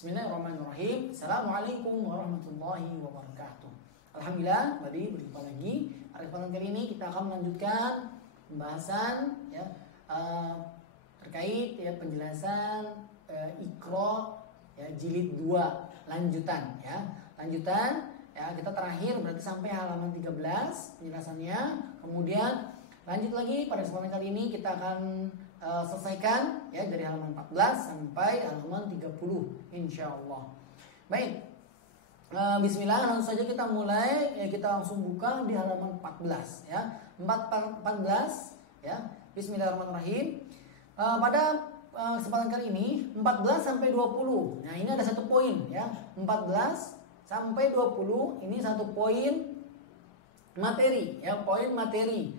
Bismillahirrahmanirrahim. Assalamualaikum warahmatullahi wabarakatuh. Alhamdulillah, berjumpa lagi. Pada kesempatan kali ini kita akan melanjutkan pembahasan ya terkait ya penjelasan Iqra ya jilid 2 lanjutan ya. Lanjutan ya, kita terakhir berarti sampai halaman 13 penjelasannya. Kemudian lanjut lagi pada kesempatan kali ini kita akan selesaikan ya dari halaman 14 sampai halaman 30 insyaallah. Baik. Bismillah, langsung saja kita mulai ya, kita langsung buka di halaman 14 ya. 14 ya. Bismillahirrahmanirrahim. Pada kesempatan kali ini 14 sampai 20. Nah, ini ada satu poin ya. 14 sampai 20 ini satu poin materi ya, poin materi.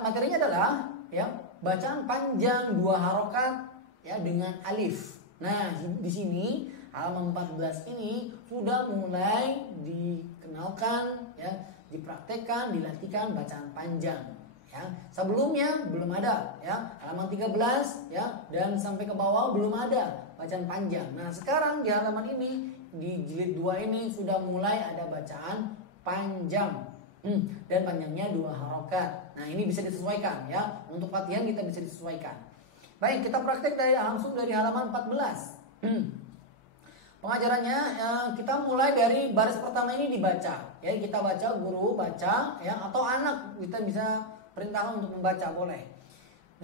Materinya adalah ya bacaan panjang 2 harokat ya dengan alif. Nah, di sini halaman 14 ini sudah mulai dikenalkan ya, dipraktekkan, dilatihkan bacaan panjang ya. Sebelumnya belum ada ya, halaman 13 ya dan sampai ke bawah belum ada bacaan panjang. Nah, sekarang di halaman ini di jilid 2 ini sudah mulai ada bacaan panjang. Dan panjangnya 2 harokat. Nah, ini bisa disesuaikan ya. Untuk latihan kita bisa disesuaikan. Baik, kita praktek langsung dari halaman 14. Pengajarannya kita mulai dari baris pertama ini dibaca. Ya, kita baca, guru baca ya, atau anak kita bisa perintahkan untuk membaca, boleh.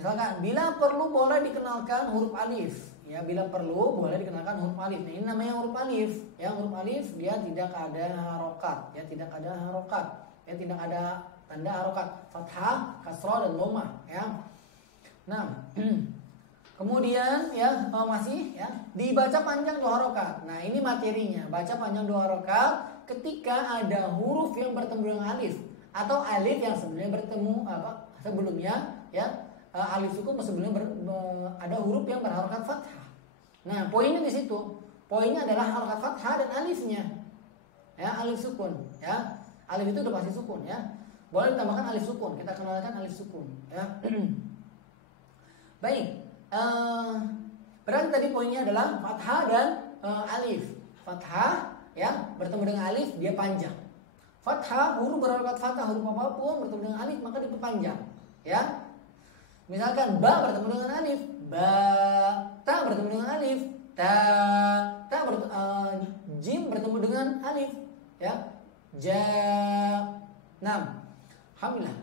Misalkan bila perlu boleh dikenalkan huruf alif. Ya, bila perlu boleh dikenalkan huruf alif. Nah, ini namanya huruf alif. Ya, huruf alif dia tidak ada harokat, ya tidak ada harokat. Ya, tidak ada tanda harokat, fathah, kasrah dan dhammah ya. Nah, kemudian ya masih ya dibaca panjang 2 harokat. Nah, ini materinya, baca panjang 2 harokat ketika ada huruf yang bertemu dengan alif atau alif yang sebenarnya bertemu sebelumnya ya, alif sukun sebelumnya ada huruf yang berharokat fathah. Nah, poinnya di situ. Poinnya adalah harokat fathah dan alifnya. Ya, alif sukun ya. Alif itu udah pasti sukun ya. Boleh ditambahkan alif sukun. Kita kenalkan alif sukun ya. Baik. Berarti tadi poinnya adalah fathah dan alif. Fathah ya bertemu dengan alif dia panjang. Fathah huruf berharokat fathah, huruf apapun bertemu dengan alif maka diperpanjang ya. Misalkan ba bertemu dengan alif, ba, ta bertemu dengan alif, jim bertemu dengan alif ya. Nah, alhamdulillah.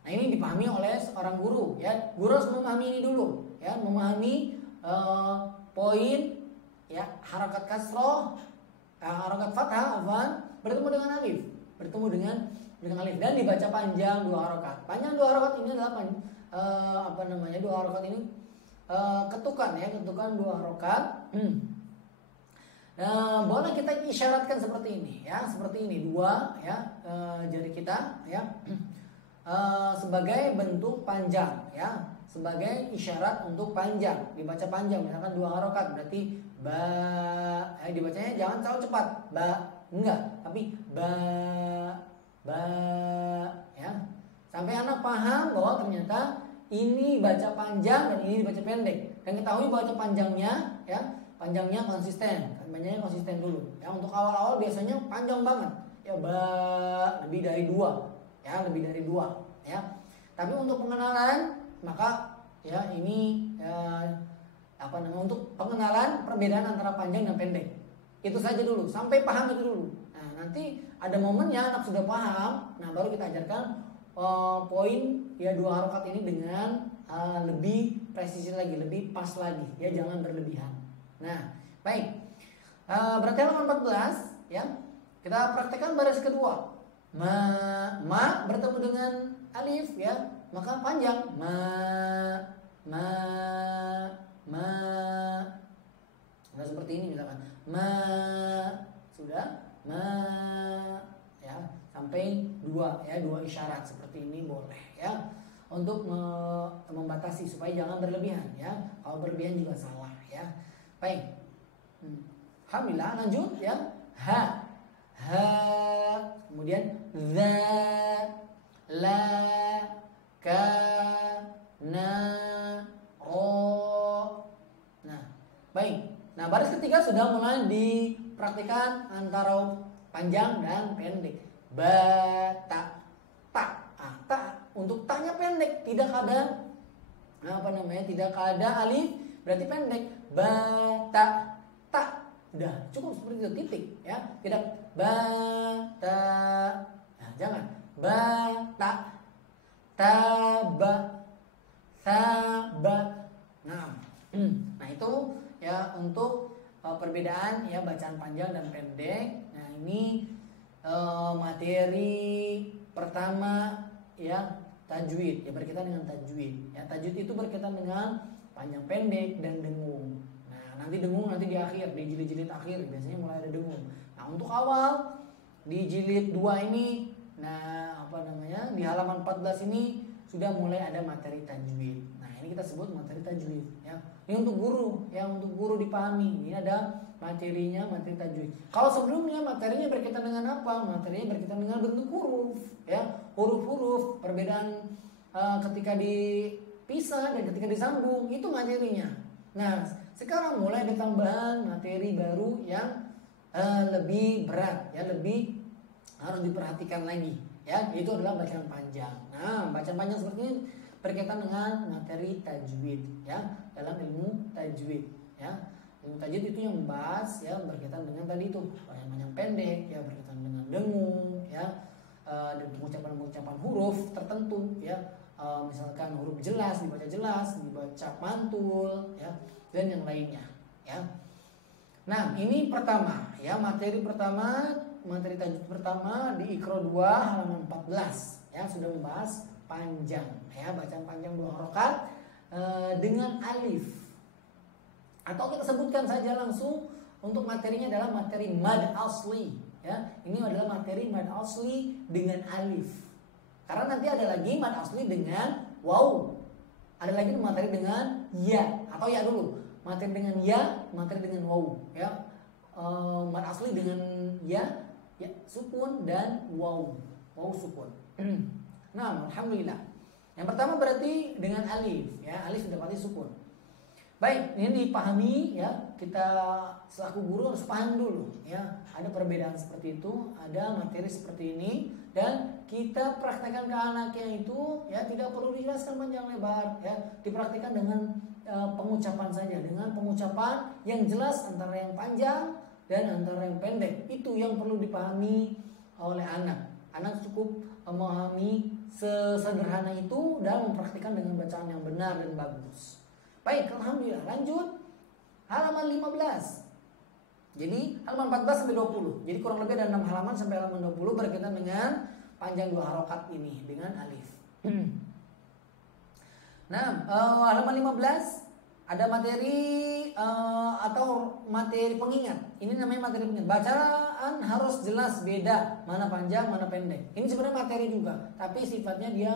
Nah, ini dipahami oleh seorang guru ya. Guru harus memahami ini dulu ya, memahami poin ya, harakat kasroh, harakat fathah bertemu dengan alif, bertemu dengan alif dan dibaca panjang 2 harokat. Panjang 2 harokat ini adalah 2 harokat ini ketukan ya, ketukan 2 harokat. Boleh kita isyaratkan seperti ini ya, seperti ini 2 ya, jari kita ya sebagai bentuk panjang ya, sebagai isyarat untuk panjang, dibaca panjang. Misalkan 2 harokat berarti ba ya, dibacanya jangan terlalu cepat, ba enggak, tapi ba ya, sampai anak paham bahwa ternyata ini baca panjang dan ini dibaca pendek. Dan ketahui baca panjangnya ya, panjangnya konsisten, panjangnya konsisten dulu. Ya, untuk awal-awal biasanya panjang banget. Ya, lebih dari 2. Ya, lebih dari 2, ya. Tapi untuk pengenalan maka ya ini untuk pengenalan perbedaan antara panjang dan pendek. Itu saja dulu, sampai paham itu dulu. Nah, nanti ada momennya anak sudah paham, nah baru kita ajarkan poin ya 2 harokat ini dengan lebih presisi lagi, lebih pas lagi. Ya, jangan berlebihan. Nah, baik. Berarti halaman 14 ya. Kita praktekkan baris kedua. Ma bertemu dengan alif ya, maka panjang. Ma. Nah, seperti ini misalkan. Ma. Sudah? Ma ya, sampai 2 ya, 2 isyarat seperti ini boleh ya. Untuk membatasi supaya jangan berlebihan ya. Kalau berlebihan juga salah ya. Baik. Alhamdulillah, lanjut ya. Ha. Kemudian za, la, ka, na, ro. Nah, baik. Nah, baris ketiga sudah mulai dipraktikkan antara panjang dan pendek. Bata, tak. Ah, tak. Untuk taknya pendek, tidak ada tidak ada alif, berarti pendek. Bata, tak. Udah cukup seperti itu, titik ya. Tidak bata. Nah, jangan bata, taba, sabat. Nah itu ya untuk perbedaan ya bacaan panjang dan pendek. Nah ini materi pertama ya, tajwid ya, berkaitan dengan tajwid ya. Tajwid itu berkaitan dengan panjang pendek dan dengung. Nah nanti dengung nanti di akhir, di jilid-jilid akhir biasanya mulai ada dengung. Nah untuk awal di jilid 2 ini, nah di halaman 14 ini sudah mulai ada materi tajwid. Nah ini kita sebut materi tajwid ya. Ini untuk guru ya, untuk guru dipahami. Ini ada materinya, materi tajwid. Kalau sebelumnya materinya berkaitan dengan apa? Materinya berkaitan dengan bentuk huruf ya, huruf-huruf, perbedaan ketika dipisah dan ketika disambung, itu materinya. Nah sekarang mulai ada tambahan materi baru yang lebih berat ya, lebih harus diperhatikan lagi ya, itu adalah bacaan panjang. Nah bacaan panjang seperti ini berkaitan dengan materi tajwid ya, dalam ilmu tajwid ya. Ilmu tajwid itu yang membahas ya, berkaitan dengan tadi itu panjang pendek ya, berkaitan dengan dengung ya, dan pengucapan huruf tertentu ya, misalkan huruf jelas dibaca mantul ya, dan yang lainnya ya. Nah ini pertama ya, materi tajwid pertama di Iqra 2 halaman 14 ya, sudah membahas panjang ya, bacaan panjang 2 harokat dengan alif, atau kita sebutkan saja langsung untuk materinya adalah materi mad asli ya. Ini adalah materi mad asli dengan alif, karena nanti ada lagi mad asli dengan waw, ada lagi materi dengan ya, atau ya dulu, materi dengan ya, materi dengan waw ya. Mad asli dengan ya sukun, dan waw sukun. Nah, alhamdulillah. Yang pertama berarti dengan alif ya, alif sudah pasti sukun. Baik, ini dipahami ya, kita selaku guru harus paham dulu ya, ada perbedaan seperti itu, ada materi seperti ini, dan kita praktekkan ke anaknya itu ya, tidak perlu dijelaskan panjang lebar ya, dipraktikkan dengan pengucapan saja, dengan pengucapan yang jelas antara yang panjang dan antara yang pendek. Itu yang perlu dipahami oleh anak. Anak cukup memahami sesederhana itu dan mempraktikkan dengan bacaan yang benar dan bagus. Baik, alhamdulillah. Lanjut halaman 15. Jadi halaman 14 sampai 20. Jadi kurang lebih ada 6 halaman sampai halaman 20 berkaitan dengan panjang 2 harokat ini dengan alif. Nah, halaman 15 ada materi atau materi pengingat. Ini namanya materi pengingat. Bacaan harus jelas beda mana panjang mana pendek. Ini sebenarnya materi juga, tapi sifatnya dia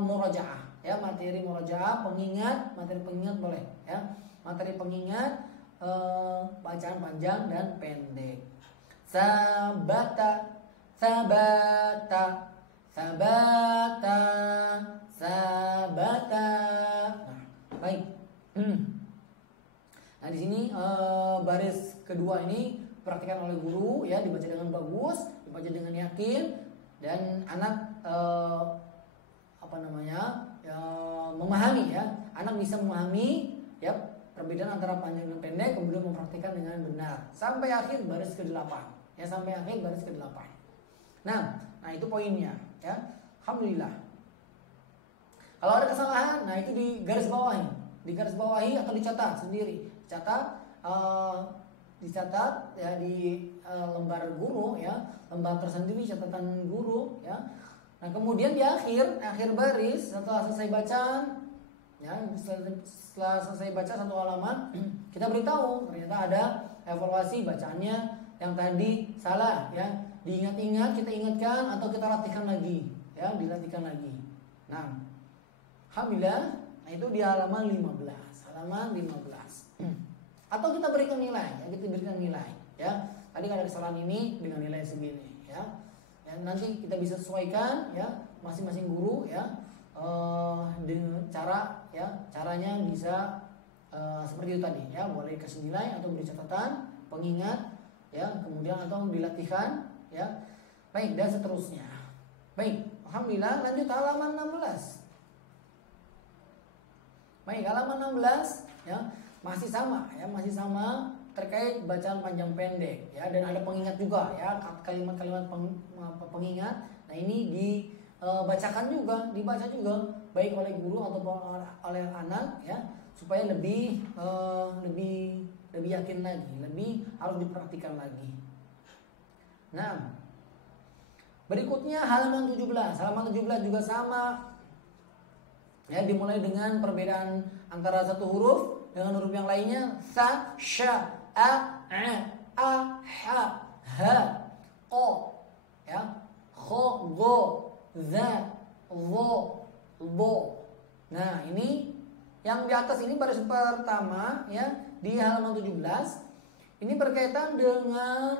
murojaah ya, materi murojaah, pengingat, materi pengingat boleh ya. Materi pengingat bacaan panjang dan pendek. Sabata, sabata, sabata, sabata. Nah, baik. Nah di sini baris kedua ini praktikkan oleh guru ya, dibaca dengan bagus, dibaca dengan yakin, dan anak memahami ya, anak bisa memahami ya perbedaan antara panjang dan pendek, kemudian mempraktikkan dengan benar sampai akhir baris ke-8 ya, sampai akhir baris ke-8. Nah itu poinnya ya, alhamdulillah. Kalau ada kesalahan, nah itu di garis bawahi atau dicatat sendiri, dicatat ya di lembar guru ya, lembar tersendiri catatan guru ya. Nah kemudian di akhir baris setelah selesai bacaan ya, setelah selesai baca satu halaman, kita beritahu ternyata ada evaluasi bacaannya yang tadi salah ya, diingat-ingat, kita ingatkan atau kita latihkan lagi ya, dilatihkan lagi. Nah alhamdulillah. Nah itu di halaman 15. Atau kita berikan nilai ya, tadi ada kesalahan ini dengan nilai segini ya. Dan nanti kita bisa sesuaikan ya, masing-masing guru ya, dengan caranya bisa seperti itu tadi ya, boleh kasih nilai atau beri catatan, pengingat ya, kemudian atau dilatihkan ya. Baik, dan seterusnya. Baik, alhamdulillah, lanjut halaman 16. Baik, halaman 16 ya, masih sama ya, masih sama terkait bacaan panjang pendek ya, dan ada pengingat juga ya, kalimat-kalimat pengingat. Nah, ini dibacakan juga, dibaca juga baik oleh guru ataupun oleh anak ya, supaya lebih yakin lagi, lebih harus diperhatikan lagi. Nah, berikutnya halaman 17. Halaman 17 juga sama. Ya, dimulai dengan perbedaan antara satu huruf dengan huruf yang lainnya. Sa, sya, a, ha, ha, o, ya, kho, go, za, wo, bo. Nah, ini yang di atas ini baris pertama ya, di halaman 17. Ini berkaitan dengan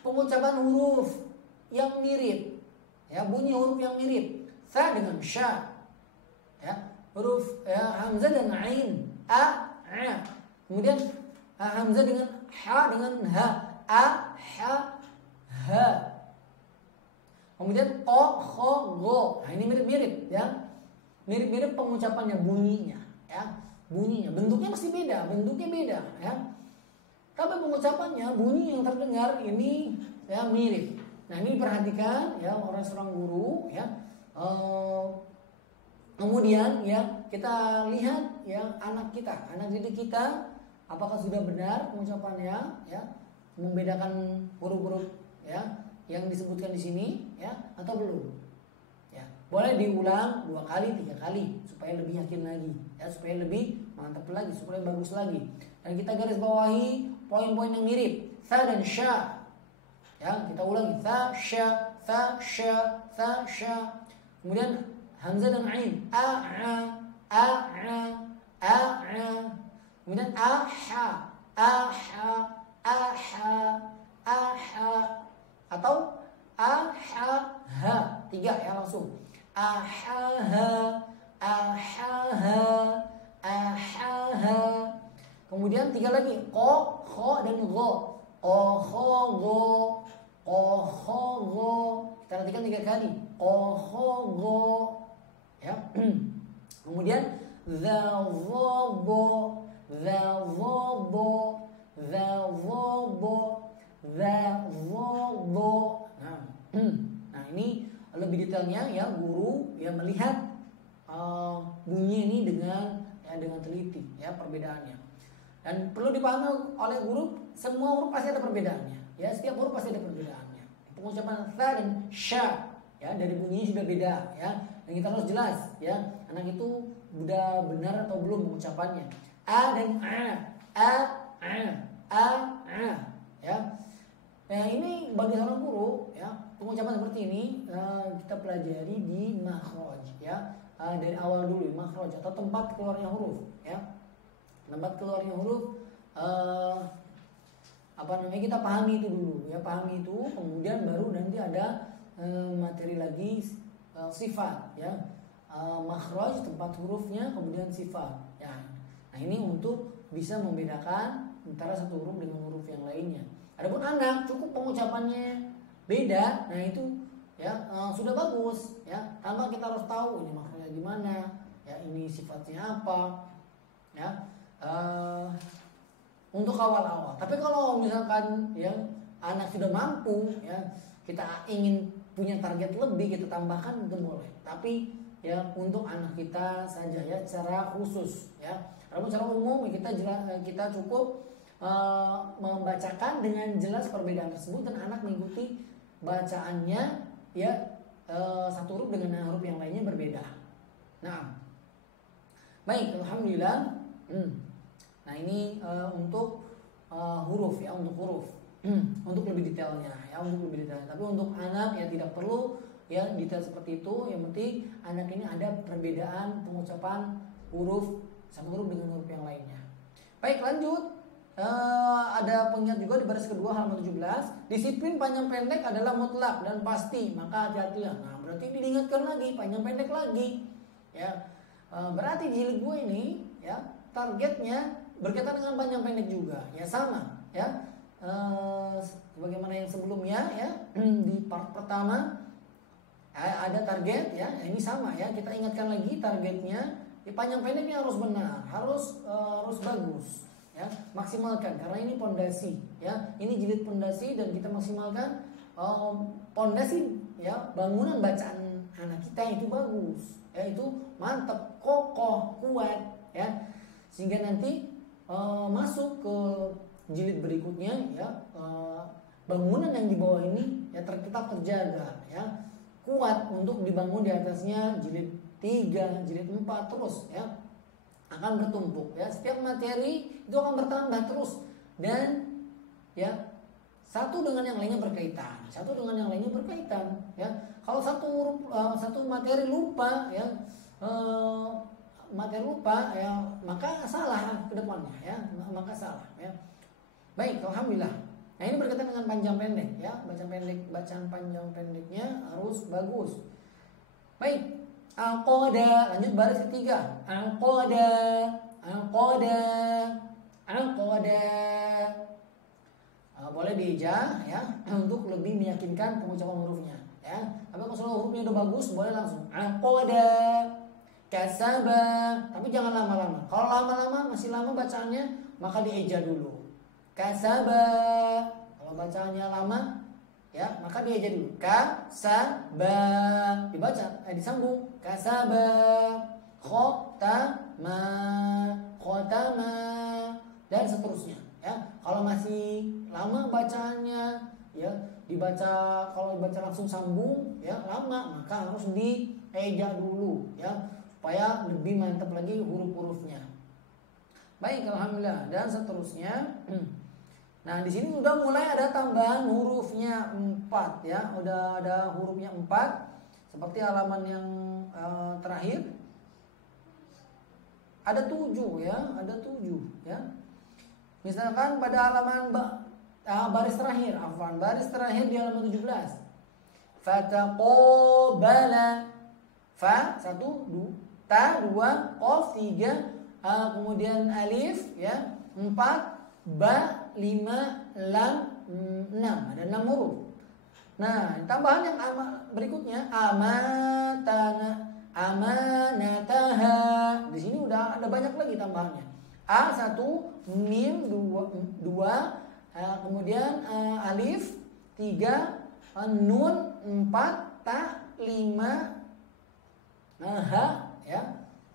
pengucapan huruf yang mirip ya, bunyi huruf yang mirip. Sa dengan sya ya, huruf ya, hamzah dan ain, a. Kemudian hamzah dengan ha dengan ha, a, ha, ha. Kemudian to, kho, go. Nah, ini mirip-mirip ya, mirip-mirip pengucapannya, bunyinya ya, bunyinya, bentuknya masih beda, bentuknya beda ya, tapi pengucapannya, bunyi yang terdengar ini ya mirip. Nah, ini diperhatikan ya orang seorang guru ya. Kemudian ya kita lihat ya anak kita, anak didik kita, apakah sudah benar pengucapannya ya, membedakan huruf-huruf ya yang disebutkan di sini ya, atau belum. Ya, boleh diulang 2 kali, 3 kali supaya lebih yakin lagi ya, supaya lebih mantap lagi, supaya bagus lagi. Dan kita garis bawahi poin-poin yang mirip. Sa dan sya. Ya, kita ulangi. Sa, sya, sa, sya, sa, sya. Kemudian hamzah dan ain. A, a, a. Kemudian a, ha, a, ha, a, ha, a, ha. Atau a, ha, ha. 3 ya langsung. A, ha, ha, a, ha, ha, a, ha, ha. Kemudian 3 lagi. Ko, kho, dan go. Ko, kho, go. Ko, kho, go. Kita nantikan 3 kali. Ko, kho, go. Ya. Kemudian za, vo, bo. Za, vo, bo. Za, vo, bo. Za, vo, bo. Nah, ini lebih detailnya ya, guru ya melihat bunyi ini dengan teliti ya, perbedaannya. Dan perlu dipahami oleh guru, semua huruf pasti ada perbedaannya. Ya, setiap huruf pasti ada perbedaannya. Pengucapan sa dan sya ya, dari bunyinya sudah beda ya. Dan kita harus jelas ya, anak itu sudah benar atau belum pengucapannya. A dan a ya. Nah, ini bagi seorang guru ya, pengucapan seperti ini kita pelajari di makhraj ya. Dari awal dulu makhraj atau tempat keluarnya huruf ya. Tempat keluarnya huruf kita pahami itu dulu ya, pahami itu, kemudian baru nanti ada materi lagi sifat ya, makhraj tempat hurufnya, kemudian sifat ya. Nah, ini untuk bisa membedakan antara satu huruf dengan huruf yang lainnya. Adapun anak cukup pengucapannya beda, nah itu ya sudah bagus ya, tanpa kita harus tahu ini makhrajnya gimana ya, ini sifatnya apa ya. Untuk awal-awal. Tapi kalau misalkan ya anak sudah mampu ya, kita ingin punya target lebih, kita tambahkan, itu boleh. Tapi ya untuk anak kita saja ya, secara khusus ya. Namun secara umum kita cukup membacakan dengan jelas perbedaan tersebut, dan anak mengikuti bacaannya ya, satu huruf dengan huruf yang lainnya berbeda. Nah, baik, alhamdulillah. Nah, ini untuk huruf ya, untuk huruf. Untuk lebih detailnya ya, untuk lebih detailnya. Tapi untuk anak ya tidak perlu ya detail seperti itu. Yang penting anak ini ada perbedaan pengucapan huruf satu huruf dengan huruf yang lainnya. Baik, lanjut. Ada pengingat juga di baris kedua halaman 17. Disiplin panjang pendek adalah mutlak dan pasti, maka hati-hatilah. Nah, berarti diingatkan lagi, panjang pendek lagi ya. Berarti jilid 2 ini ya, targetnya berkaitan dengan panjang pendek juga, ya sama, ya. Sebagaimana yang sebelumnya, ya, di part pertama ada target, ya. Ini sama, ya. Kita ingatkan lagi targetnya. Di panjang pendeknya harus benar, harus bagus, ya. Maksimalkan karena ini pondasi, ya. Ini jilid pondasi dan kita maksimalkan pondasi, ya. Bangunan bacaan anak kita itu bagus, ya. Itu mantap, kokoh, kuat, ya. Sehingga nanti masuk ke jilid berikutnya, ya, bangunan yang di bawah ini ya tetap terjaga, ya, kuat untuk dibangun di atasnya jilid 3, jilid 4 terus, ya, akan bertumpuk, ya. Setiap materi itu akan bertambah terus dan, ya, satu dengan yang lainnya berkaitan, ya. Kalau satu materi lupa, ya, ya, maka salah ke depannya, ya, maka salah, ya. Baik, alhamdulillah. Nah, ini berkaitan dengan panjang pendek, ya. Bacaan panjang pendeknya harus bagus. Baik, al-qada, lanjut baris ketiga. Al-qada. Boleh dieja, ya, untuk lebih meyakinkan pengucapan hurufnya, ya. Tapi kalau hurufnya udah bagus, boleh langsung al-qada. Kasaba, tapi jangan lama-lama. Kalau lama-lama masih lama bacaannya, maka dieja dulu. Kasaba. Kalau bacaannya lama, ya, maka dieja dulu. Kasaba, dibaca, disambung. Kasaba. Khotama, dan seterusnya, ya. Kalau masih lama bacaannya, ya, kalau dibaca langsung sambung, ya, lama, maka harus dieja dulu, ya, supaya lebih mantap lagi huruf-hurufnya. Baik, alhamdulillah, dan seterusnya. Nah, di sini sudah mulai ada tambahan hurufnya 4, ya. Udah ada hurufnya 4 seperti halaman yang terakhir. Ada 7, ya, ya. Misalkan pada halaman baris terakhir di halaman 17. Fataqobala. Fa 1, 2, ta 2, qaf 3, kemudian alif, ya, 4, ba 5, lam 6. Ada 6 huruf. Nah, tambahan yang berikutnya amanataha. Di sini udah ada banyak lagi tambahannya. A 1, mim 2, kemudian alif 3, nun 4, ta 5, ha, ya,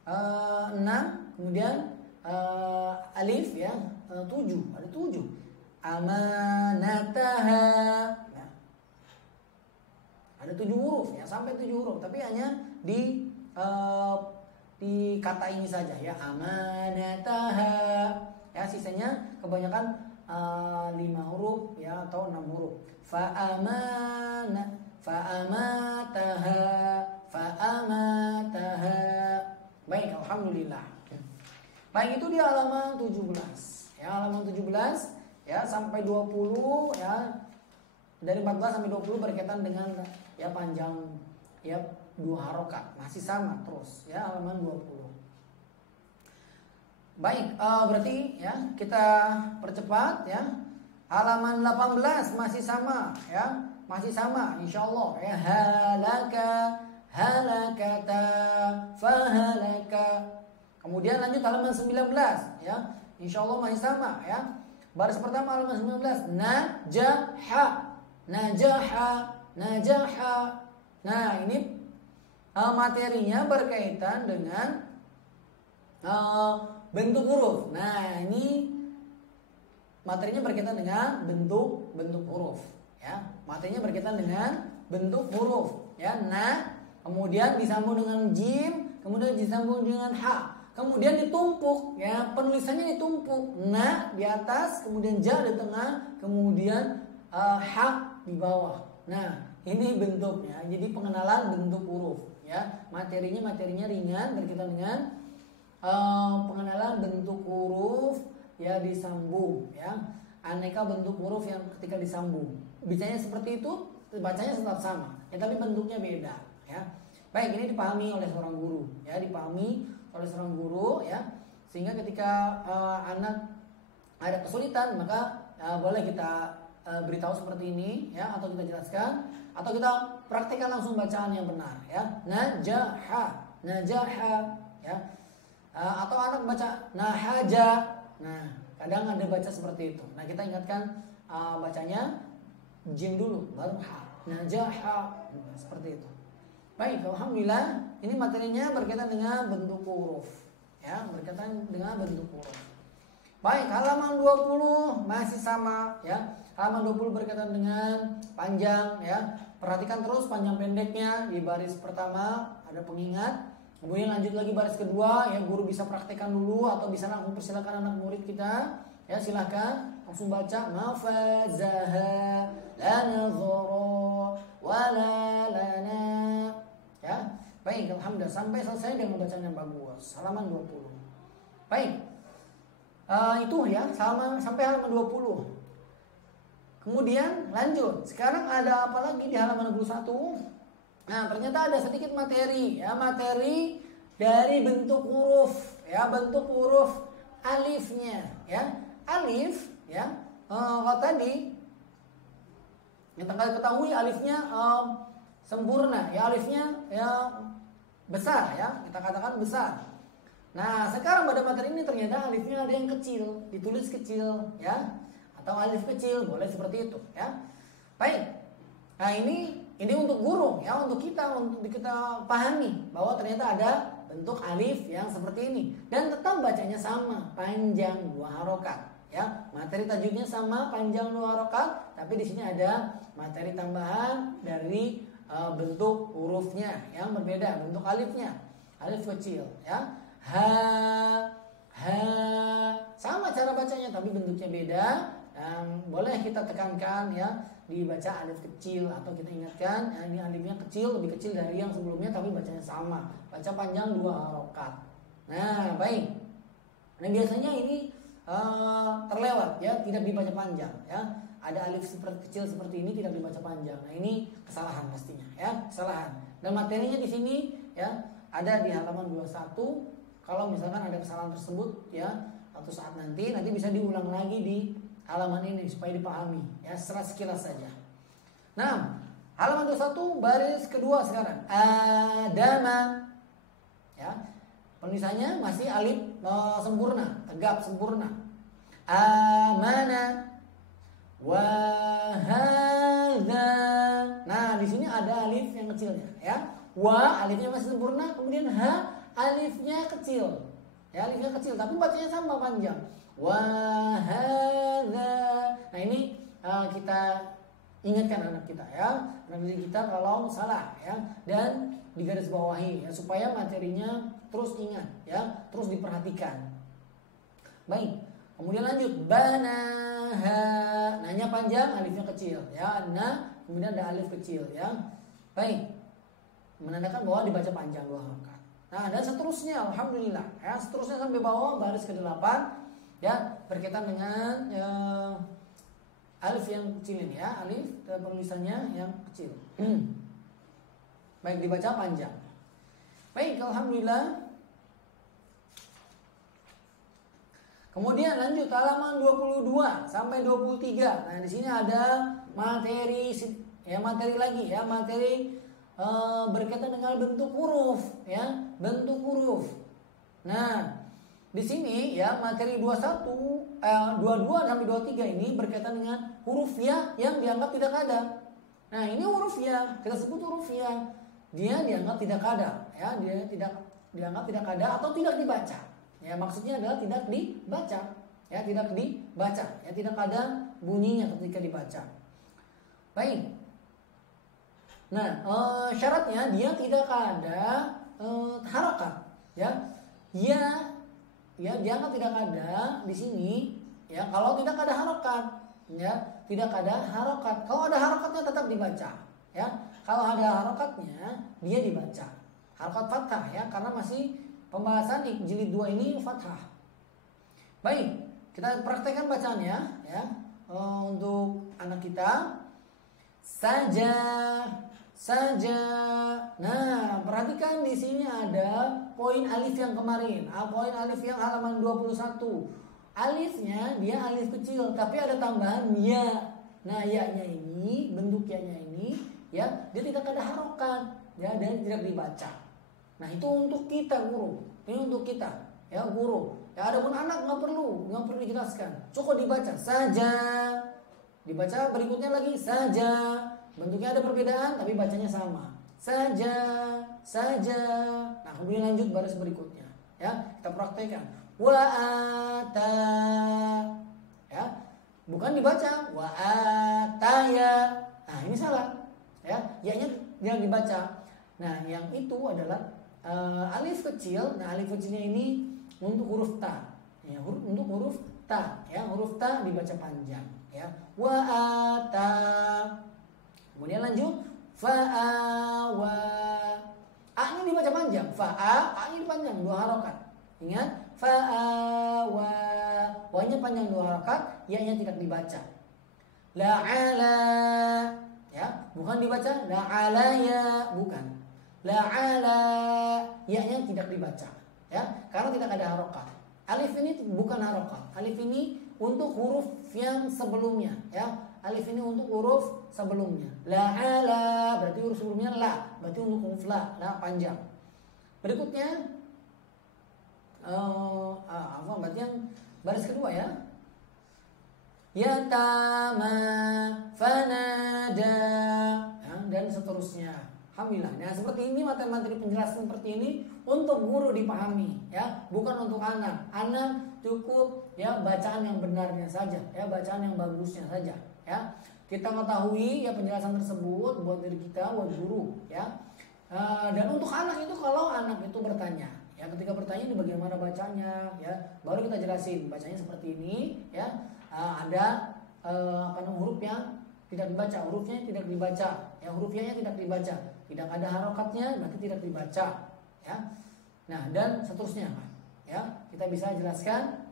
6, kemudian alif, ya, 7, ada 7. Amanataha, ya. Ada 7 huruf, ya, sampai 7 huruf, tapi hanya di kata ini saja, ya, amanataha, ya. Sisanya kebanyakan 5 huruf, ya, atau 6 huruf. Fa'amataha. Baik, alhamdulillah. Baik, itu di halaman 17, ya, halaman 17, ya, sampai 20, ya. Dari 14 sampai 20 berkaitan dengan, ya, panjang, ya, 2 harokat, masih sama terus, ya, halaman 20. Baik, berarti, ya, kita percepat, ya. Halaman 18 masih sama, ya, insyaallah, ya. Halakata, fahalaka. Kemudian lanjut halaman 19, ya. Insyaallah masih sama, ya. Baris pertama halaman 19, najaha. Nah, ini materinya berkaitan dengan bentuk huruf. Nah, ini materinya berkaitan dengan bentuk huruf, ya. Materinya berkaitan dengan bentuk huruf, ya. Na, kemudian disambung dengan jim, kemudian disambung dengan ha. Kemudian ditumpuk, ya, penulisannya ditumpuk. Na di atas, kemudian ja di tengah, kemudian ha di bawah. Nah, ini bentuknya. Jadi pengenalan bentuk huruf, ya. Materinya ringan berkaitan dengan pengenalan bentuk huruf, ya, disambung, ya. Aneka bentuk huruf yang ketika disambung. Bacanya seperti itu, bacanya tetap sama, ya, tapi bentuknya beda, ya. Baik, ini dipahami oleh seorang guru, ya, ya, sehingga ketika anak ada kesulitan maka boleh kita beritahu seperti ini ya, atau kita jelaskan, atau kita praktikkan langsung bacaan yang benar ya. Najaha, najaha ya. Atau anak baca nahaja. Nah, kadang ada baca seperti itu. Nah, kita ingatkan bacanya jim dulu baru ha. Najaha, seperti itu. Baik, alhamdulillah ini materinya berkaitan dengan bentuk huruf ya, berkaitan dengan bentuk huruf. Baik, halaman 20 masih sama ya. Halaman 20 berkaitan dengan panjang ya. Perhatikan terus panjang pendeknya. Di baris pertama ada pengingat. Kemudian lanjut lagi baris kedua ya, guru bisa praktekkan dulu atau bisa langsung persilakan anak murid kita ya, silakan langsung baca mafazaha la nazara wala lana ya. Baik, alhamdulillah sampai selesai dengan bacaan yang bagus. Halaman 20. Baik. Itu ya, sampai halaman 20. Kemudian lanjut. Sekarang ada apa lagi di halaman 21? Nah, ternyata ada sedikit materi ya, materi dari bentuk huruf ya, bentuk huruf alifnya ya. Alif ya, kalau tadi kita ketahui alifnya sempurna ya, alifnya ya besar ya, kita katakan besar. Nah, sekarang pada materi ini ternyata alifnya ada yang kecil, ditulis kecil ya, atau alif kecil, boleh seperti itu ya. Baik. Nah, ini untuk guru ya, untuk kita pahami bahwa ternyata ada bentuk alif yang seperti ini dan tetap bacanya sama, panjang 2 harokat ya. Materi tajwidnya sama, panjang 2 harokat, tapi di sini ada materi tambahan dari bentuk hurufnya yang berbeda, bentuk alifnya. Alif kecil ya. Ha, sama cara bacanya tapi bentuknya beda. Boleh kita tekankan ya, dibaca alif kecil atau kita ingatkan ya, ini alifnya kecil, lebih kecil dari yang sebelumnya tapi bacanya sama, baca panjang 2 harokat. Nah, baik. Nah, biasanya ini terlewat ya, tidak dibaca panjang ya. Ada alif kecil seperti ini tidak dibaca panjang. Nah, ini kesalahan pastinya ya, kesalahan. Dan materinya di sini ya ada di halaman 21. Kalau misalkan ada kesalahan tersebut ya, atau saat nanti bisa diulang lagi di halaman ini supaya dipahami ya, secara sekilas saja. Nah, halaman 21 baris kedua sekarang. Adama ya. Penulisannya masih alif sempurna, tegap sempurna. Amana wa hadza. Nah, di sini ada alif yang kecilnya ya. Wa alifnya masih sempurna, kemudian ha alifnya kecil. Ya, alifnya kecil tapi bacanya sama, panjang. Wa hadza. Nah, ini kita ingatkan anak kita ya, anak didik kita kalau salah ya, dan digaris bawahi ya, supaya materinya terus ingat ya, terus diperhatikan. Baik, kemudian lanjut banaha. Nanya panjang, alifnya kecil ya, na kemudian ada alif kecil ya. Baik, menandakan bahwa dibaca panjang 2 harokat. Nah, dan seterusnya, alhamdulillah ya, seterusnya sampai bawah baris ke-8 ya, berkaitan dengan alif yang kecil ini ya, alif penulisannya yang kecil. Baik, dibaca panjang. Baik, alhamdulillah. Kemudian lanjut halaman 22 sampai 23. Nah, di sini ada materi lagi ya, materi berkaitan dengan bentuk huruf ya, bentuk huruf. Nah, di sini ya materi 22 sampai 23 ini berkaitan dengan huruf ya yang dianggap tidak ada. Nah, ini huruf ya, kita sebut huruf ya. Dia dianggap tidak ada ya, dia tidak dianggap tidak ada atau tidak dibaca. Ya, maksudnya adalah tidak dibaca. Ya, tidak dibaca. Ya, tidak ada bunyinya ketika dibaca. Baik. Nah, syaratnya dia tidak ada harokat, ya, dianggap tidak ada di sini, ya. Kalau tidak ada harokat, ya, tidak ada harokat. Kalau ada harokatnya tetap dibaca, ya. Kalau ada harokatnya dia dibaca, harokat fathah, ya, karena masih pembahasan jilid 2 ini fathah. Baik, kita praktekkan bacaannya, ya, untuk anak kita. Saja. Nah, perhatikan di sini ada poin alif yang kemarin. Poin alif yang halaman 21. Alifnya dia alif kecil, tapi ada tambahan ya. Nah, ya-nya ini, bentuk ya-nya ini, ya, dia tidak ada harokat, ya, dan tidak dibaca. Nah, itu untuk kita guru. Ini untuk kita, ya guru. Ya, adapun anak nggak perlu dijelaskan. Cukup dibaca saja. Dibaca berikutnya lagi saja. Bentuknya ada perbedaan, tapi bacanya sama. Saja. Nah, kemudian lanjut baris berikutnya. Ya, kita praktekkan. Wa ata. Ya, bukan dibaca. Wa ataya. Nah, ini salah. Ya, ya-nya jangan dibaca. Nah, yang itu adalah alif kecil. Nah, alif kecilnya ini untuk huruf ta. Ya, untuk huruf ta. Ya, huruf ta dibaca panjang. Ya, wa ata. Kemudian lanjut. Fa'awa. A-nya dibaca panjang. A-nya panjang 2 harokat. Ingat, fa'awa. Wa-nya panjang 2 harokat, ya-nya tidak dibaca. La'ala. Ya, bukan dibaca la'ala ya, bukan. La'ala, ya-nya tidak dibaca. Ya, karena tidak ada harokat. Alif ini bukan harokat. Alif ini untuk huruf yang sebelumnya, ya. Alif ini untuk huruf sebelumnya. La'ala berarti huruf sebelumnya la, berarti untuk huruf la panjang. Berikutnya berarti yang baris kedua ya. Yatama fanada, ya, dan seterusnya. Alhamdulillah. Nah, seperti ini materi penjelasan seperti ini untuk guru dipahami, ya, bukan untuk anak. Anak cukup ya bacaan yang benarnya saja, ya, bacaan yang bagusnya saja, ya. Kita mengetahui ya penjelasan tersebut buat diri kita, buat guru, ya. Dan untuk anak itu kalau anak itu bertanya, ya, ketika bertanya ini bagaimana bacanya, ya, baru kita jelasin bacanya seperti ini, ya. Ada huruf yang tidak dibaca, hurufnya tidak dibaca, ya, huruf Y-nya tidak dibaca, tidak ada harokatnya berarti tidak dibaca, ya. Nah, dan seterusnya, ya, kita bisa jelaskan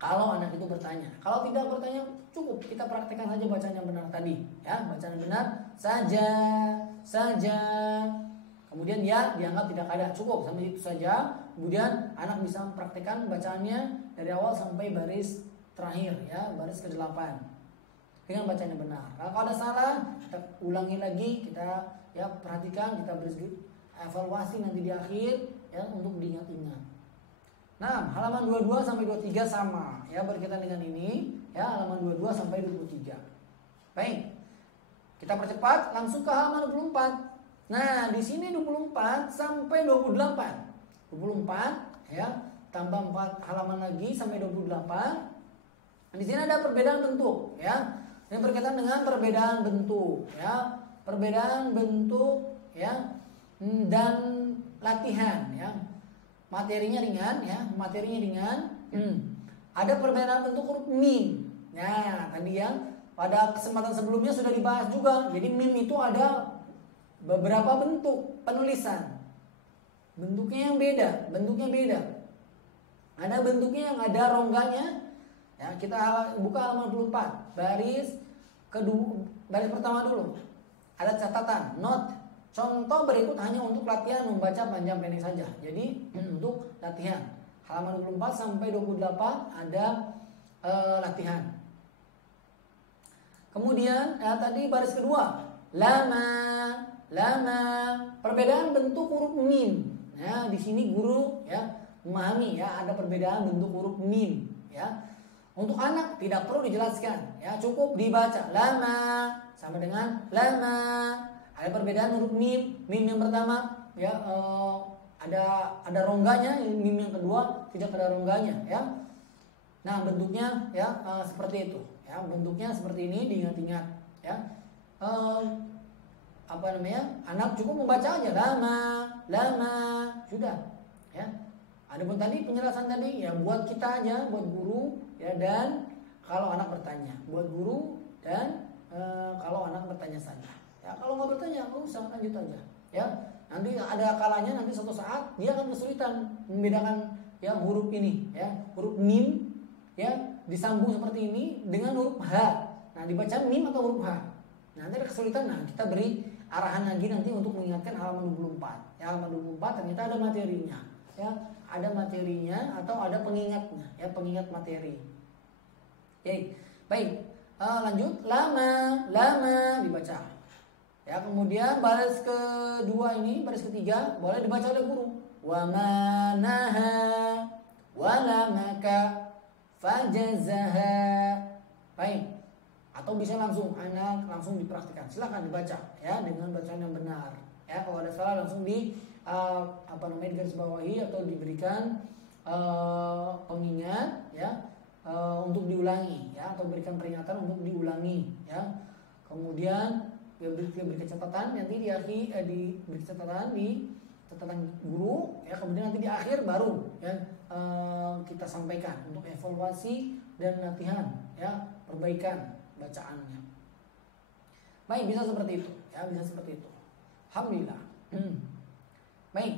kalau anak itu bertanya. Kalau tidak bertanya cukup kita praktekkan saja bacaan yang benar tadi, ya, bacaan yang benar saja. Kemudian dia dianggap tidak ada, cukup sampai itu saja. Kemudian anak bisa mempraktekkan bacaannya dari awal sampai baris terakhir, ya, baris ke-8 dengan bacaan yang benar. Nah, kalau ada salah kita ulangi lagi, kita ya perhatikan, kita beri evaluasi nanti di akhir, ya, untuk diingat-ingat. Nah, halaman 22 sampai 23 sama, ya, berkaitan dengan ini, ya, halaman 22 sampai 23. Baik. Kita percepat langsung ke halaman 24. Nah, di sini 24 sampai 28. 24, ya, tambah 4 halaman lagi sampai 28. Di sini ada perbedaan bentuk, ya. Ini berkaitan dengan perbedaan bentuk, ya. Perbedaan bentuk, ya, dan latihan, ya. Materinya ringan, ya, materinya ringan. Ada perbedaan bentuk huruf mim. Nah, tadi yang pada kesempatan sebelumnya sudah dibahas juga. Jadi mim itu ada beberapa bentuk penulisan. Bentuknya yang beda, Ada bentuknya yang ada rongganya. Ya, kita buka halaman 24. Baris pertama dulu. Ada catatan, note. Contoh berikut hanya untuk latihan membaca panjang pendek saja. Jadi untuk latihan halaman 24 sampai 28 ada latihan. Kemudian tadi baris kedua, lama. Perbedaan bentuk huruf mim. Nah, di sini guru ya memahami ya ada perbedaan bentuk huruf mim. Ya, untuk anak tidak perlu dijelaskan. Ya, cukup dibaca lama sama dengan lama. Ada perbedaan huruf mim. Mim yang pertama ya ada rongganya, mim yang kedua tidak ada rongganya, ya. Nah, bentuknya ya seperti itu, ya. Bentuknya seperti ini, diingat-ingat, ya. Anak cukup membaca aja lama, sudah, ya. Adapun tadi penjelasan tadi ya buat kita aja, buat guru, ya, dan kalau anak bertanya, buat guru dan kalau anak bertanya saja. Ya, kalau nggak bertanya, nggak usah, lanjut aja, ya. Nanti ada kalanya nanti suatu saat dia akan kesulitan membedakan ya huruf ini, ya, huruf mim, ya, disambung seperti ini dengan huruf h. Nah, dibaca mim atau huruf h. Nanti ada kesulitan. Nah, kita beri arahan lagi nanti untuk mengingatkan halaman 24. Ya, halaman 24 ternyata ada materinya. Ya, ada materinya atau ada pengingatnya, ya, pengingat materi. Oke, baik. Lanjut, lama dibaca. Ya, kemudian baris kedua ini, baris ketiga boleh dibaca oleh guru. Wa manaha walamaka fajazaha. Baik. Atau bisa langsung anak langsung dipraktikkan. Silakan dibaca ya dengan bacaan yang benar. Ya, kalau ada salah langsung digaris bawahi atau diberikan pengingat ya untuk diulangi ya, atau berikan peringatan untuk diulangi ya. Kemudian beri catatan nanti diberi catatan di catatan guru ya, kemudian nanti di akhir baru ya kita sampaikan untuk evaluasi dan latihan ya, perbaikan bacaannya. Baik, bisa seperti itu ya, bisa seperti itu. Alhamdulillah. Baik,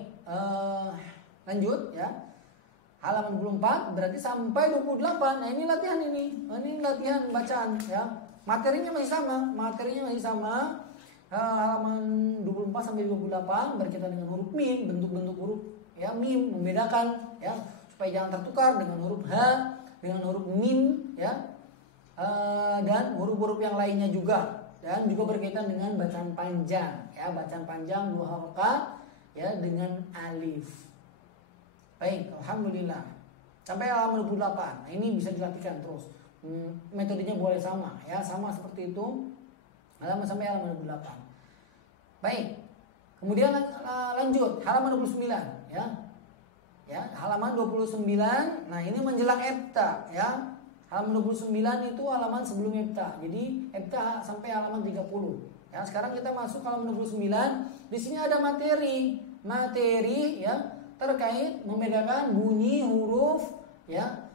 lanjut ya. Halaman 24 berarti sampai 28. Nah, ini latihan ini. Ini latihan bacaan ya. Materinya masih sama. Halaman 24 sampai 28 berkaitan dengan huruf mim, bentuk-bentuk huruf ya, mim, membedakan ya supaya jangan tertukar dengan huruf H, dengan huruf mim ya. Dan huruf-huruf yang lainnya juga, dan juga berkaitan dengan bacaan panjang ya, bacaan panjang 2 harokat ya dengan alif. Baik, alhamdulillah. Sampai halaman 28. Nah, ini bisa dilatihkan terus. Metodenya boleh sama ya, sama seperti itu. Sampai halaman 28. Baik. Kemudian lanjut halaman 29 ya. Ya, halaman 29. Nah, ini menjelang EBTA ya. Halaman 29 itu halaman sebelum EBTA. Jadi EBTA sampai halaman 30. Ya, sekarang kita masuk halaman 29. Di sini ada materi ya terkait membedakan bunyi huruf ya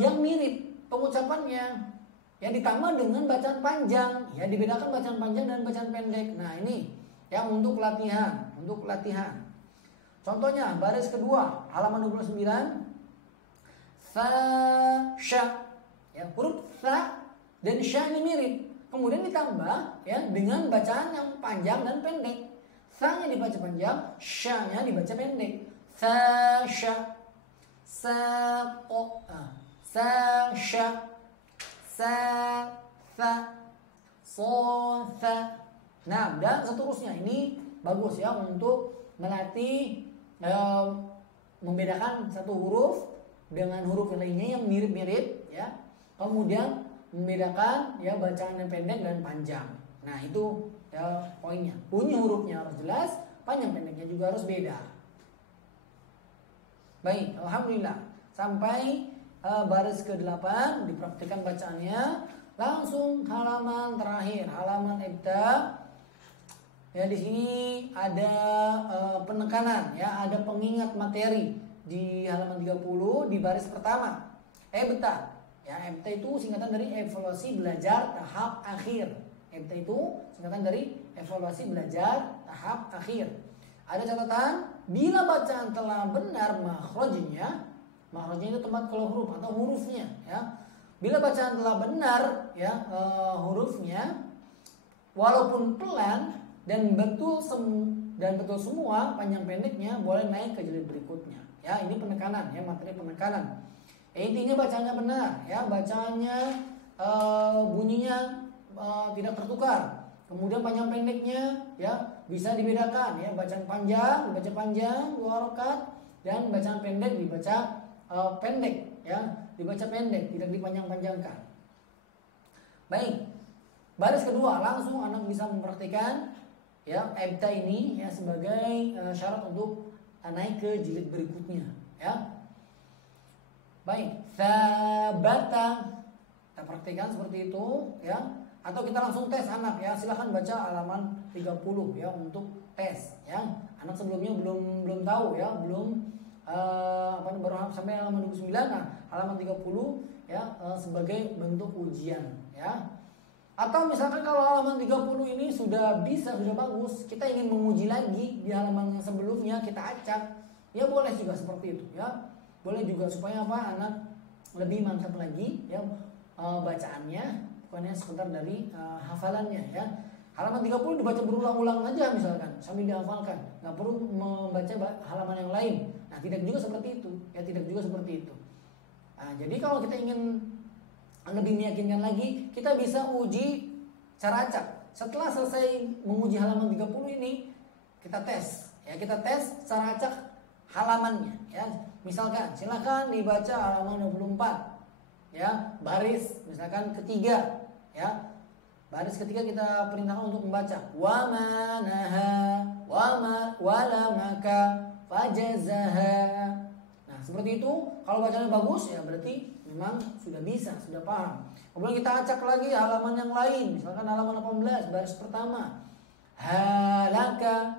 yang mirip pengucapannya. Ya, ditambah dengan bacaan panjang. Ya, dibedakan bacaan panjang dan bacaan pendek. Nah, ini yang untuk latihan, Contohnya baris kedua halaman 29. Sa, sya. Ya, huruf sa dan sya ini mirip. Kemudian ditambah ya dengan bacaan yang panjang dan pendek. Sa-nya dibaca panjang, sya-nya dibaca pendek. Sa, sya. Sa, o, sa, sya. Sa, sa, so, sa. Nah, dan seterusnya. Ini bagus ya untuk melatih membedakan satu huruf dengan huruf lainnya yang mirip-mirip ya. Kemudian membedakan ya bacaan yang pendek dan panjang. Nah, itu ya poinnya. Bunyi hurufnya harus jelas, panjang pendeknya juga harus beda. Baik, alhamdulillah. Sampai baris ke-8 dipraktikkan bacaannya. Langsung halaman terakhir, halaman EBTA. Ya, di sini ada penekanan ya, ada pengingat materi di halaman 30 di baris pertama. EBTA. Ya, EBTA itu singkatan dari evaluasi belajar tahap akhir. EBTA itu singkatan dari evaluasi belajar tahap akhir. Ada catatan, bila bacaan telah benar makhrajnya itu tempat keluar huruf atau hurufnya ya. Bila bacaan telah benar ya hurufnya, walaupun pelan dan betul semua panjang pendeknya, boleh naik ke jilid berikutnya. Ya, ini penekanan ya, materi penekanan. Intinya bacaannya benar ya, bacaannya bunyinya tidak tertukar. Kemudian panjang pendeknya ya bisa dibedakan ya, bacaan panjang dibaca panjang 2 harokat, dan bacaan pendek dibaca pendek ya, dibaca pendek, tidak dipanjang-panjangkan. Baik. Baris kedua langsung anak bisa mempraktikkan ya EBTA ini ya sebagai syarat untuk naik ke jilid berikutnya ya. Baik, sabata kita praktikkan seperti itu ya, atau kita langsung tes anak ya. Silakan baca halaman 30 ya untuk tes ya. Anak sebelumnya belum tahu ya, baru sampai halaman 29. Nah, halaman 30 ya sebagai bentuk ujian ya. Atau misalkan kalau halaman 30 ini sudah bagus, kita ingin menguji lagi di halaman yang sebelumnya, kita acak, ya boleh juga seperti itu ya. Boleh juga supaya apa, anak lebih mantap lagi ya bacaannya, bukannya sekedar dari hafalannya ya. Halaman 30 dibaca berulang-ulang aja misalkan sambil dihafalkan, nggak perlu membaca halaman yang lain. Nah, tidak juga seperti itu, ya tidak juga seperti itu. Nah, jadi kalau kita ingin lebih meyakinkan lagi, kita bisa uji cara acak. Setelah selesai menguji halaman 30 ini, kita tes. Ya, kita tes cara acak halamannya. Ya, misalkan silakan dibaca halaman 24. Ya, baris misalkan ketiga. Ya. Baris ketiga kita perintahkan untuk membaca wa manaha wala maka fajazaha. Nah, seperti itu. Kalau bacanya bagus ya berarti memang sudah bisa, sudah paham. Kemudian kita acak lagi halaman yang lain. Misalkan halaman 18 baris pertama. Halakata.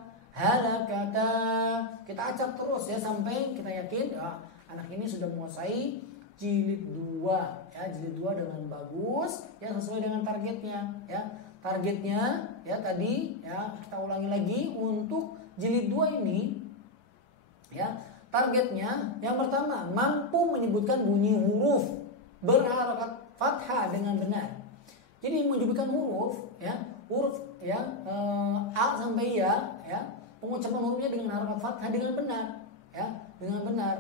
Kita acak terus ya sampai kita yakin ya, anak ini sudah menguasai jilid 2 ya, jilid 2 dengan bagus ya, sesuai dengan targetnya ya. Targetnya ya tadi ya, kita ulangi lagi untuk jilid 2 ini ya. Targetnya yang pertama, mampu menyebutkan bunyi huruf berharakat fathah dengan benar. Jadi menyebutkan huruf ya, huruf ya A sampai ya, pengucapan hurufnya dengan harakat fathah dengan benar ya, dengan benar.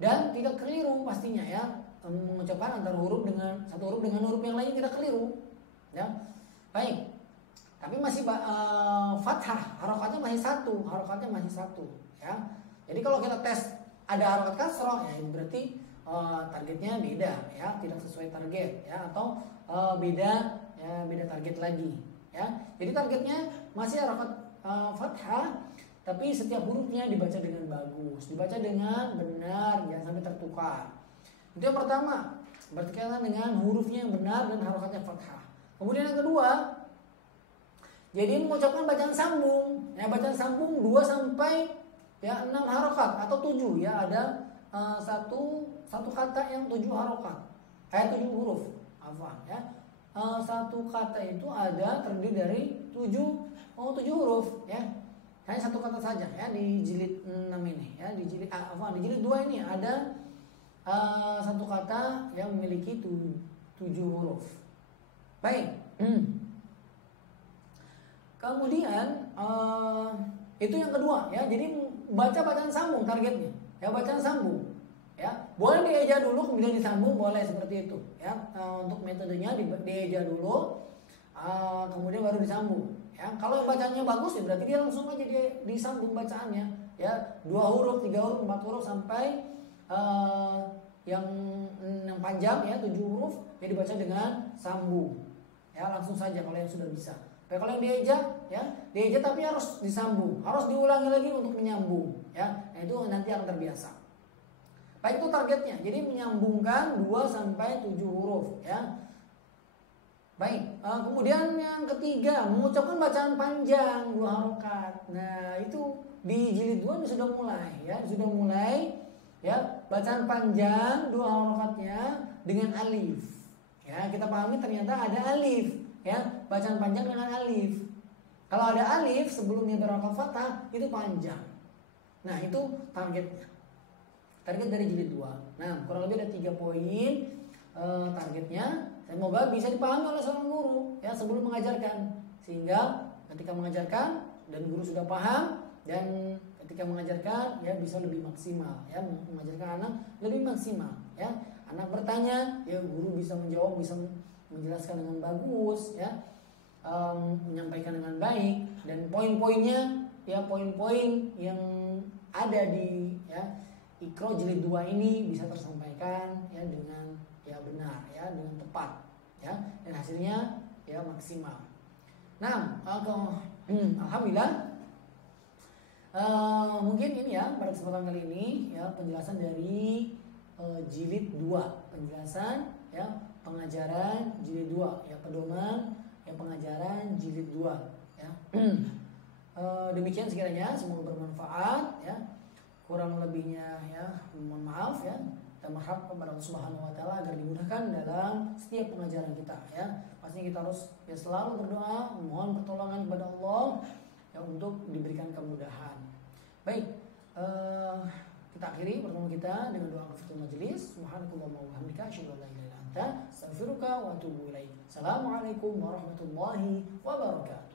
Dan tidak keliru pastinya ya, mengucapkan antara huruf dengan satu huruf dengan huruf yang lain tidak keliru ya. Baik, tapi masih fathah, harokatnya masih satu ya. Jadi kalau kita tes ada harokat kasroh ya berarti targetnya beda ya, tidak sesuai target ya, atau beda target lagi ya. Jadi targetnya masih harokat fathah, tapi setiap hurufnya dibaca dengan bagus, dibaca dengan benar, jangan sampai tertukar. Itu yang pertama, berkaitan dengan hurufnya yang benar dan harokatnya fathah. Kemudian yang kedua, jadi mengucapkan bacaan sambung. Ya, bacaan sambung 2 sampai 6 harokat atau 7 ya, ada satu kata yang 7 harokat. 7 huruf. Ya. Satu kata itu ada terdiri dari 7 huruf ya. Hanya satu kata saja ya di jilid 6 ini ya, di jilid 2 ini ada satu kata yang memiliki 7 huruf. Baik. Kemudian itu yang kedua ya. Jadi baca bacaan sambung targetnya. Ya, bacaan sambung. Ya, boleh dieja dulu kemudian disambung, boleh seperti itu ya. Untuk metodenya dieja dulu, kemudian baru disambung. Ya, kalau bacanya bagus ya berarti dia langsung aja dia disambung bacaannya ya, 2 huruf, 3 huruf, 4 huruf sampai yang panjang ya 7 huruf ya dibaca dengan sambung ya, langsung saja kalau yang sudah bisa. Tapi kalau yang dieja tapi harus disambung, harus diulangi lagi untuk menyambung ya. Nah, itu nanti akan terbiasa. Baik, itu targetnya. Jadi menyambungkan 2 sampai 7 huruf ya. Baik, kemudian yang ketiga, mengucapkan bacaan panjang 2 harokat. Nah, itu di jilid 2 sudah mulai ya, bacaan panjang 2 harokatnya dengan alif. Ya, kita pahami ternyata ada alif ya, bacaan panjang dengan alif. Kalau ada alif sebelumnya berharokat fathah itu panjang. Nah, itu targetnya. Target dari jilid 2. Nah, kurang lebih ada 3 poin targetnya. Semoga bisa dipahami oleh seorang guru ya sebelum mengajarkan, sehingga ketika mengajarkan dan guru sudah paham, dan ketika mengajarkan ya bisa lebih maksimal ya, mengajarkan anak lebih maksimal ya. Anak bertanya ya guru bisa menjawab, bisa menjelaskan dengan bagus ya, menyampaikan dengan baik, dan poin-poinnya ya, poin-poin yang ada di ya Iqra jilid 2 ini bisa tersampaikan ya dengan ya benar ya, dengan tepat ya, dan hasilnya ya maksimal. Nah, alhamdulillah mungkin ini ya pada kesempatan kali ini ya penjelasan dari jilid 2, penjelasan ya pengajaran jilid 2 ya, pedoman ya pengajaran jilid 2 ya. Demikian sekiranya, semoga bermanfaat ya. Kurang lebihnya ya mohon maaf ya. Kita berharap kepada Allah Subhanahu wa taala agar dimudahkan dalam setiap pengajaran kita ya. Pastinya kita harus ya selalu berdoa, mohon pertolongan kepada Allah ya untuk diberikan kemudahan. Baik, kita akhiri pertemuan kita dengan doa kafaratul majelis. Subhanakallahumma wa bihamdika asyhadu an la ilaha illa anta astaghfiruka astaghfiruka wa atubu ilaik. Assalamualaikum warahmatullahi wabarakatuh.